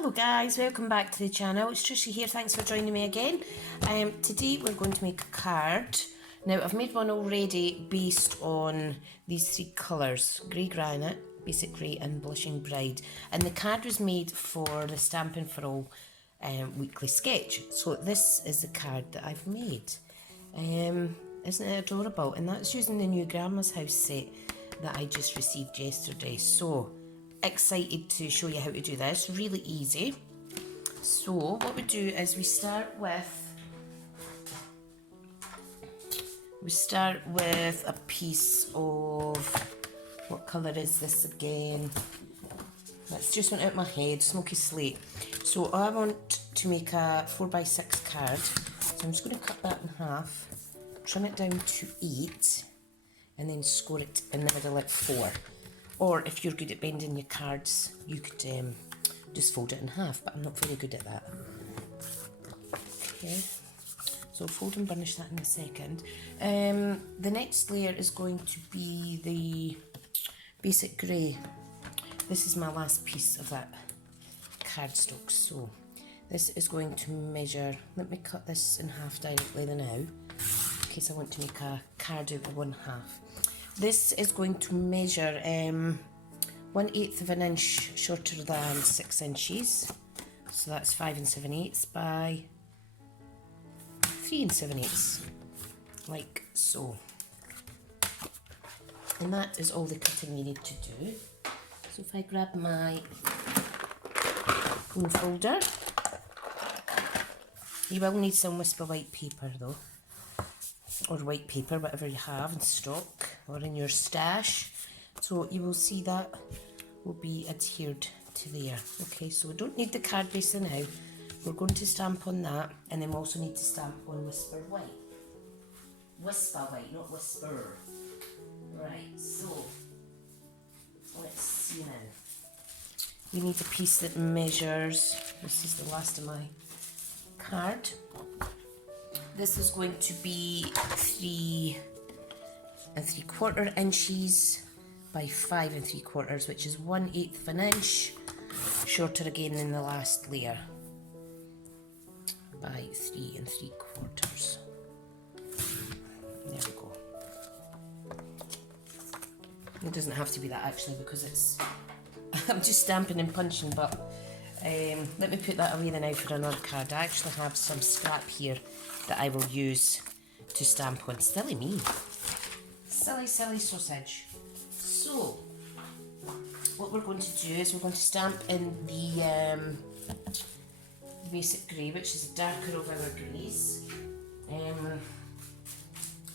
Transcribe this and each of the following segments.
Hello guys, welcome back to the channel. It's Tricia here, thanks for joining me again. Today we're going to make a card. Now I've made one already based on these three colours, grey granite, basic grey and blushing bride. And the card was made for the Stampin' for All weekly sketch. So this is the card that I've made. Isn't it adorable? And that's using the new Grandma's House set that I just received yesterday. So excited to show you how to do this, really easy. So what we do is we start with a piece of, what colour is this again? That's just went out my head, smoky slate. So I want to make a 4x6 card, so I'm just going to cut that in half, trim it down to 8 and then score it in the middle at 4. Or if you're good at bending your cards, you could just fold it in half, but I'm not very good at that. Okay, so fold and burnish that in a second. The next layer is going to be the basic grey. This is my last piece of that cardstock, so this is going to measure, let me cut this in half directly now, in case I want to make a card out of 1/2. This is going to measure 1/8 of an inch shorter than 6 inches. So that's 5 7/8 by 3 7/8, like so. And that is all the cutting you need to do. So if I grab my cone folder, you will need some Whisper white paper though, or white paper, whatever you have in stock or in your stash. So you will see that will be adhered to there. Okay, so we don't need the card base now. We're going to stamp on that, and then we also need to stamp on Whisper white. Whisper white, not whisper. Right, so let's see now. We need a piece that measures, this is the last of my card. This is going to be 3 3/4 inches by 5 3/4, which is 1/8 of an inch shorter again than the last layer, by 3 3/4. There we go. It doesn't have to be that actually, because it's I'm just stamping and punching, but let me put that away now for another card. I actually have some scrap here that I will use to stamp on. Silly me. Silly sausage. So, what we're going to do is we're going to stamp in the basic grey, which is darker of our greys.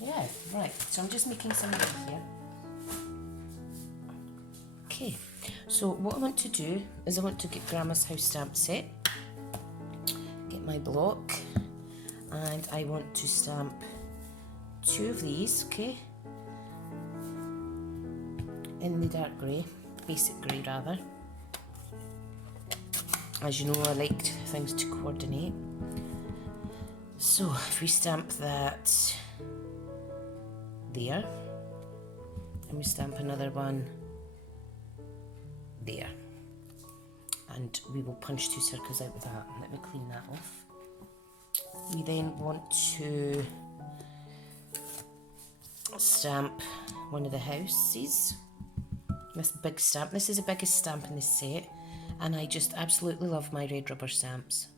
Yeah, right. So I'm just making some here. Okay. So what I want to do is I want to get Grandma's House stamp set, get my block, and I want to stamp 2 of these, okay, in the dark grey, basic grey rather. As you know, I like things to coordinate. So if we stamp that there, and we stamp another one there, and we will punch 2 circles out with that. Let me clean that off. We then want to stamp one of the houses. This big stamp. This is the biggest stamp in the set, and I just absolutely love my red rubber stamps.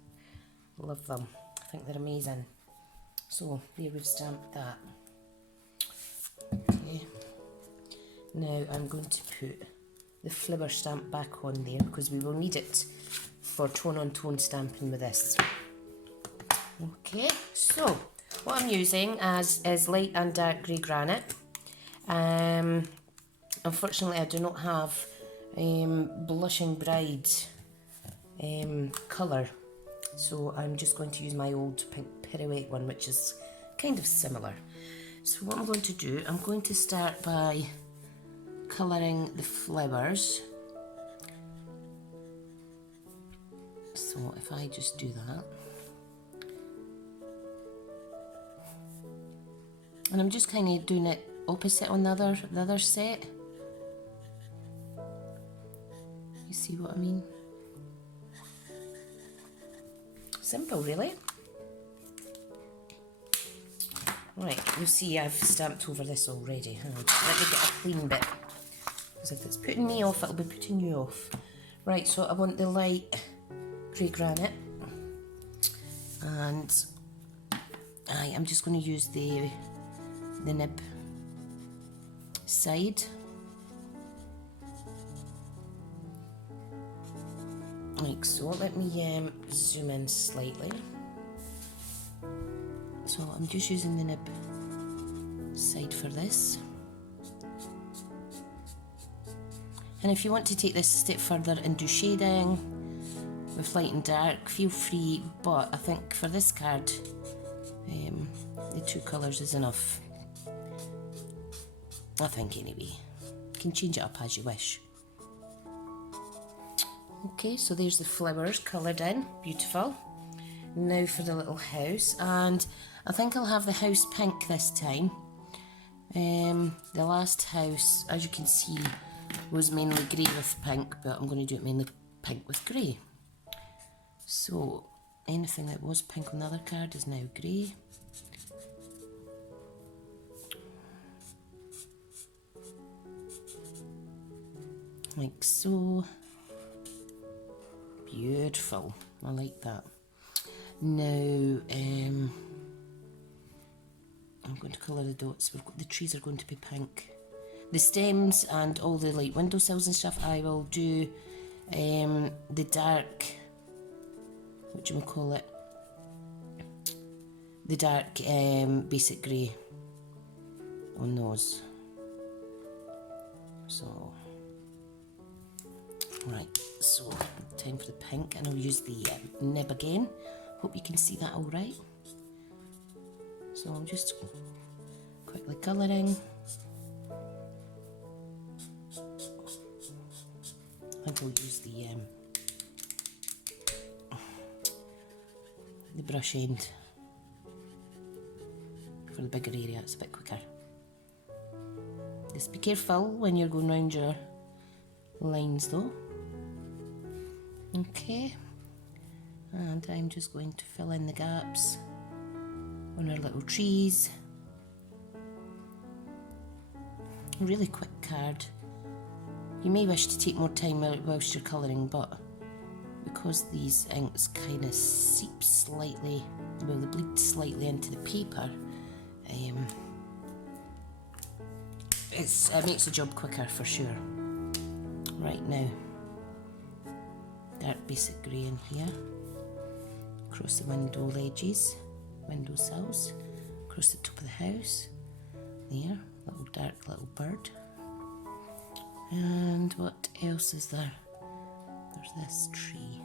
Love them. I think they're amazing. So there we've stamped that. Okay. Now I'm going to put the flower stamp back on there, because we will need it for tone on tone stamping with this. Okay, so what I'm using is light and dark grey granite. Unfortunately I do not have blushing bride colour, so I'm just going to use my old pink pirouette one, which is kind of similar. So what I'm going to do, I'm going to start by colouring the flowers. So if I just do that, and I'm just kind of doing it opposite on the other set. You see what I mean? Simple, really. Right, you'll see I've stamped over this already. Hang on, let me get a clean bit. Because if it's putting me off, it'll be putting you off. Right, so I want the light grey granite. And I'm just going to use the nib side. Like so. Let me zoom in slightly. So I'm just using the nib side for this. And if you want to take this a step further and do shading with light and dark, feel free, but I think for this card the two colours is enough. I think anyway. You can change it up as you wish. Okay, so there's the flowers coloured in, beautiful. Now for the little house, and I think I'll have the house pink this time. The last house, as you can see, was mainly grey with pink, but I'm going to do it mainly pink with grey. So anything that was pink on the other card is now grey. Like so. Beautiful, I like that. Now, I'm going to colour the dots. The trees are going to be pink. The stems and all the like windowsills and stuff, I will do the dark, what do you call it? The dark basic grey on those. So, right, so time for the pink, and I'll use the nib again. Hope you can see that all right. So I'm just quickly colouring. I think I'll use the brush end for the bigger area. It's a bit quicker. Just be careful when you're going round your lines though. Okay, and I'm just going to fill in the gaps on our little trees. A really quick card. You may wish to take more time whilst you're colouring, but because these inks kind of seep slightly, well, they bleed slightly into the paper, it makes the job quicker for sure. Right, now, dark basic grey in here, across the window ledges, window sills, across the top of the house, there, little dark little bird. And what else is there? There's this tree.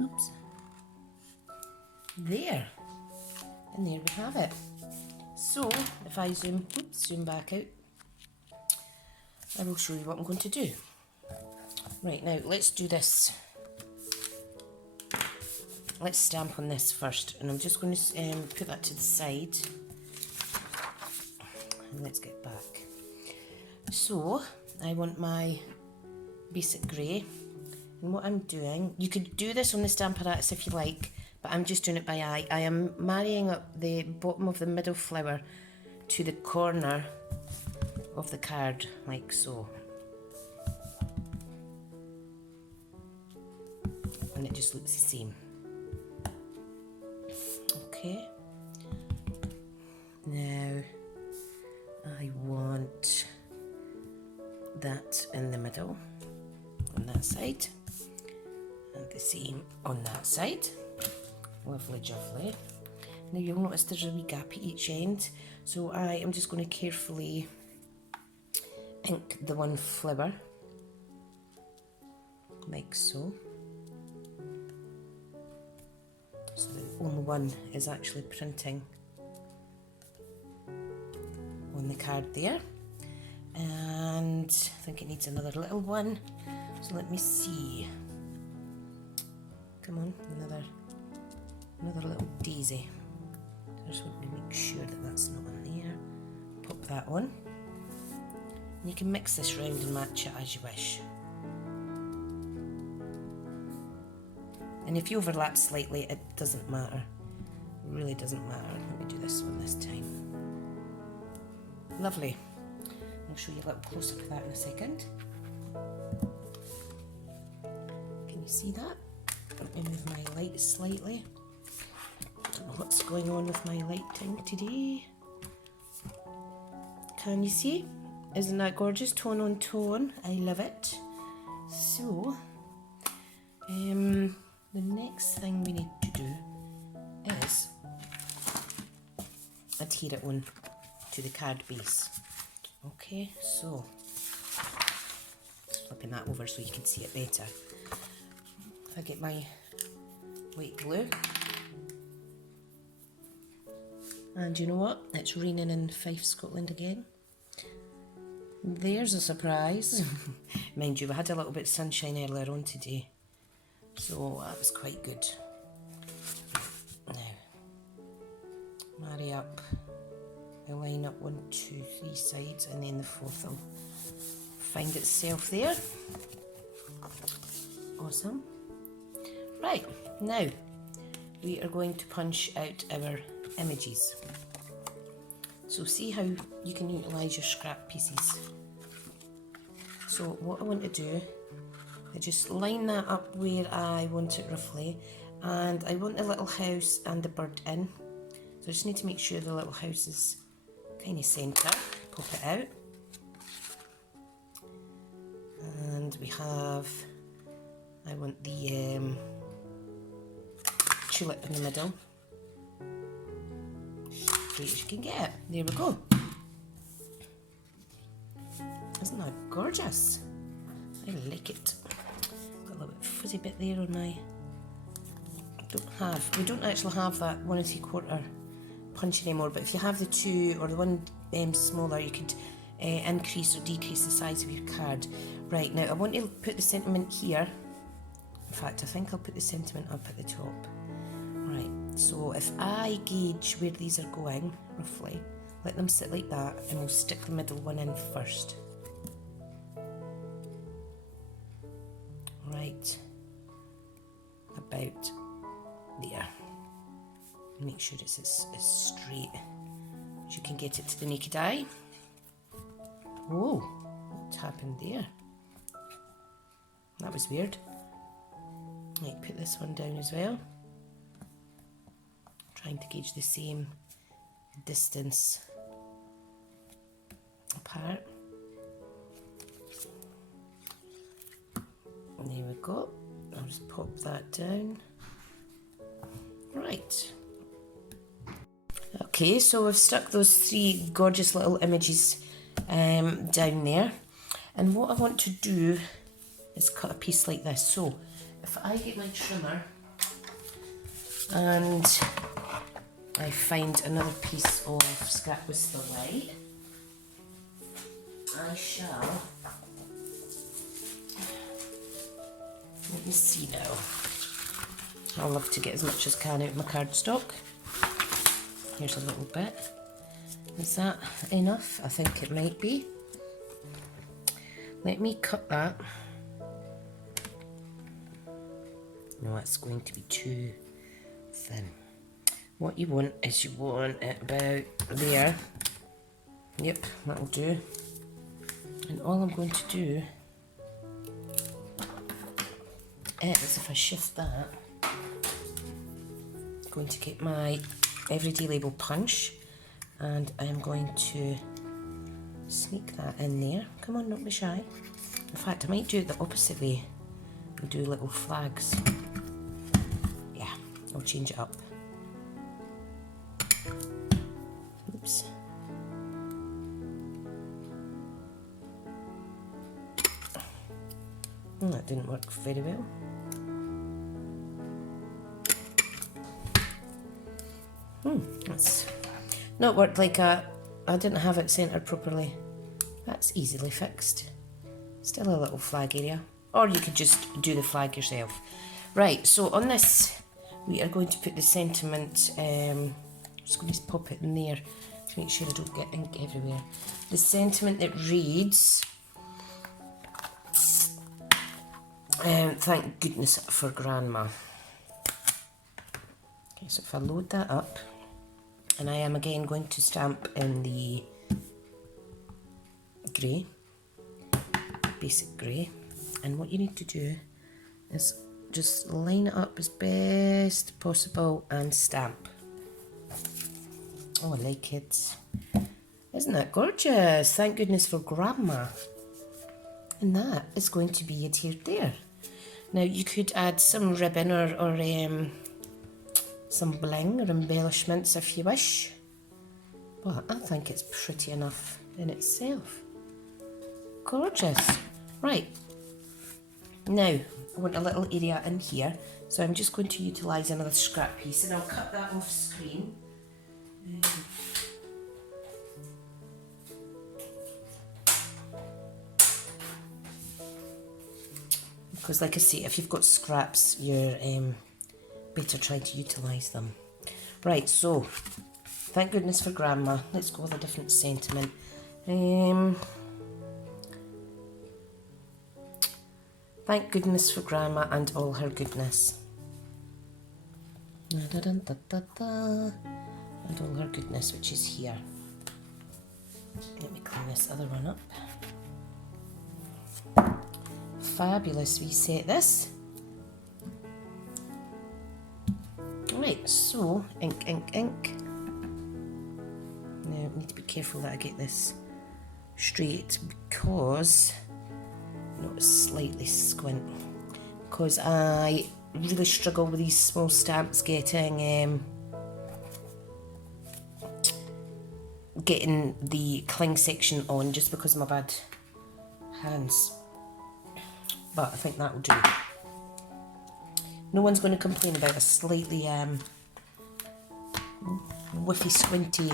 Oops. There. And there we have it. So, if I zoom back out, I will show you what I'm going to do. Right, now let's do this. Let's stamp on this first, and I'm just going to put that to the side. And let's get back. So, I want my basic grey, and what I'm doing, you could do this on the Stampin'Up if you like, but I'm just doing it by eye. I am marrying up the bottom of the middle flower to the corner of the card, like so. And it just looks the same. Okay. Now, I want that in the middle on that side, and the same on that side. Lovely jubbly. Now you'll notice there's a wee gap at each end, so I am just going to carefully ink the one flower, like so. So the only one is actually printing on the card there. And I think it needs another little one. So let me see. Come on, another little daisy. I just want to make sure that that's not on there. Pop that on. And you can mix this round and match it as you wish. And if you overlap slightly, it doesn't matter. It really doesn't matter. Let me do this one this time. Lovely. I'll show you a little close-up of that in a second. Can you see that? Let me move my light slightly. Don't know what's going on with my lighting today. Can you see? Isn't that gorgeous? Tone on tone. I love it. So, the next thing we need to do is adhere it on to the card base. Okay, so flipping that over so you can see it better. If I get my white glue, and you know what? It's raining in Fife, Scotland again. There's a surprise. Mind you, we had a little bit of sunshine earlier on today, so that was quite good. Now, marry up, I line up 1, 2, 3 sides, and then the fourth will find itself there. Awesome. Right, now we are going to punch out our images. So see how you can utilise your scrap pieces. So what I want to do, I just line that up where I want it roughly, and I want the little house and the bird in. So I just need to make sure the little house is kind of centre. Pop it out. And we have, I want the tulip in the middle. Straight as you can get it. There we go. Isn't that gorgeous? I like it. Got a little bit fuzzy bit there on my... We don't actually have that 1 3/4 punch anymore, but if you have the 2 or the one smaller, you could increase or decrease the size of your card. Right, now I want to put the sentiment here. In fact, I think I'll put the sentiment up at the top. Right, so if I gauge where these are going, roughly, let them sit like that, and we'll stick the middle one in first. Right, about there. Make sure it's as straight as you can get it to the naked eye. Whoa, what happened there? That was weird. Right, put this one down as well. Trying to gauge the same distance apart. And there we go. I'll just pop that down. Right. Okay, so we've stuck those 3 gorgeous little images down there. And what I want to do is cut a piece like this. So if I get my trimmer and I find another piece of scrap whisper white, I shall, let me see now, I love to get as much as I can out of my cardstock. Here's a little bit. Is that enough? I think it might be. Let me cut that. No, it's going to be too thin. What you want is you want it about there. Yep, that'll do. And all I'm going to do is, if I shift that, I'm going to get my Everyday Label punch, and I'm going to sneak that in there. Come on, don't be shy. In fact, I might do it the opposite way and do little flags. Yeah, I'll change it up. Oops. Oh, that didn't work very well. That's not worked like I didn't have it centred properly. That's easily fixed. Still a little flag area. Or you could just do the flag yourself. Right, so on this we are going to put the sentiment, just going to pop it in there to make sure I don't get ink everywhere. The sentiment that reads, thank goodness for Grandma. So if I load that up, and I am again going to stamp in the grey, basic grey, and what you need to do is just line it up as best possible and stamp. Oh, I like it. Isn't that gorgeous? Thank goodness for Grandma. And that is going to be adhered there. Now you could add some ribbon or some bling or embellishments if you wish. But I think it's pretty enough in itself. Gorgeous. Right. Now, I want a little area in here. So I'm just going to utilise another scrap piece and I'll cut that off screen. Because like I say, if you've got scraps, you're better try to utilise them. Right, so, thank goodness for Grandma. Let's go with a different sentiment. Thank goodness for Grandma and all her goodness. And all her goodness, which is here. Let me clean this other one up. Fabulous reset this. Right, so ink. Now I need to be careful that I get this straight because not slightly squint, because I really struggle with these small stamps getting the cling section on just because of my bad hands. But I think that will do. No one's going to complain about a slightly whiffy squinty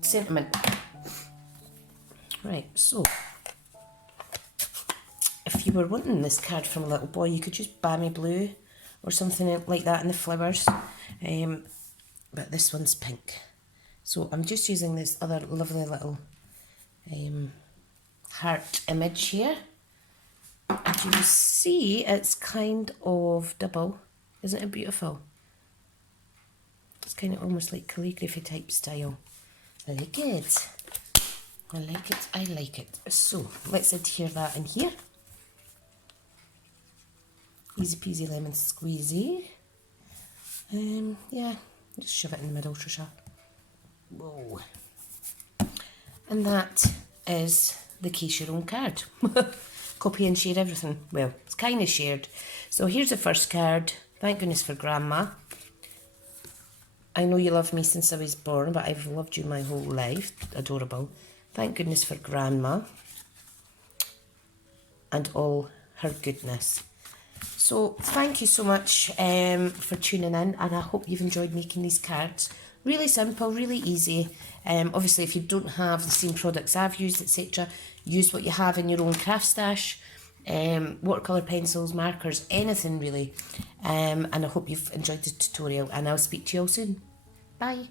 sentiment. Right, so if you were wanting this card from a little boy, you could use Bammy Blue or something like that in the flowers, but this one's pink. So I'm just using this other lovely little heart image here, and you see it's kind of double. Isn't it beautiful? It's kind of almost like calligraphy type style. I like it. I like it, I like it. So let's adhere that in here. Easy peasy lemon squeezy. Yeah, just shove it in the middle, Trisha. Whoa. And that is the Case Your Own card. Copy and share everything. Well, it's kind of shared. So here's the first card. Thank goodness for Grandma. I know you love me since I was born, but I've loved you my whole life. Adorable. Thank goodness for Grandma and all her goodness. So thank you so much for tuning in, and I hope you've enjoyed making these cards. Really simple, really easy. Obviously, if you don't have the same products I've used, etc., use what you have in your own craft stash. Watercolour pencils, markers, anything really. And I hope you've enjoyed the tutorial, and I'll speak to you all soon. Bye.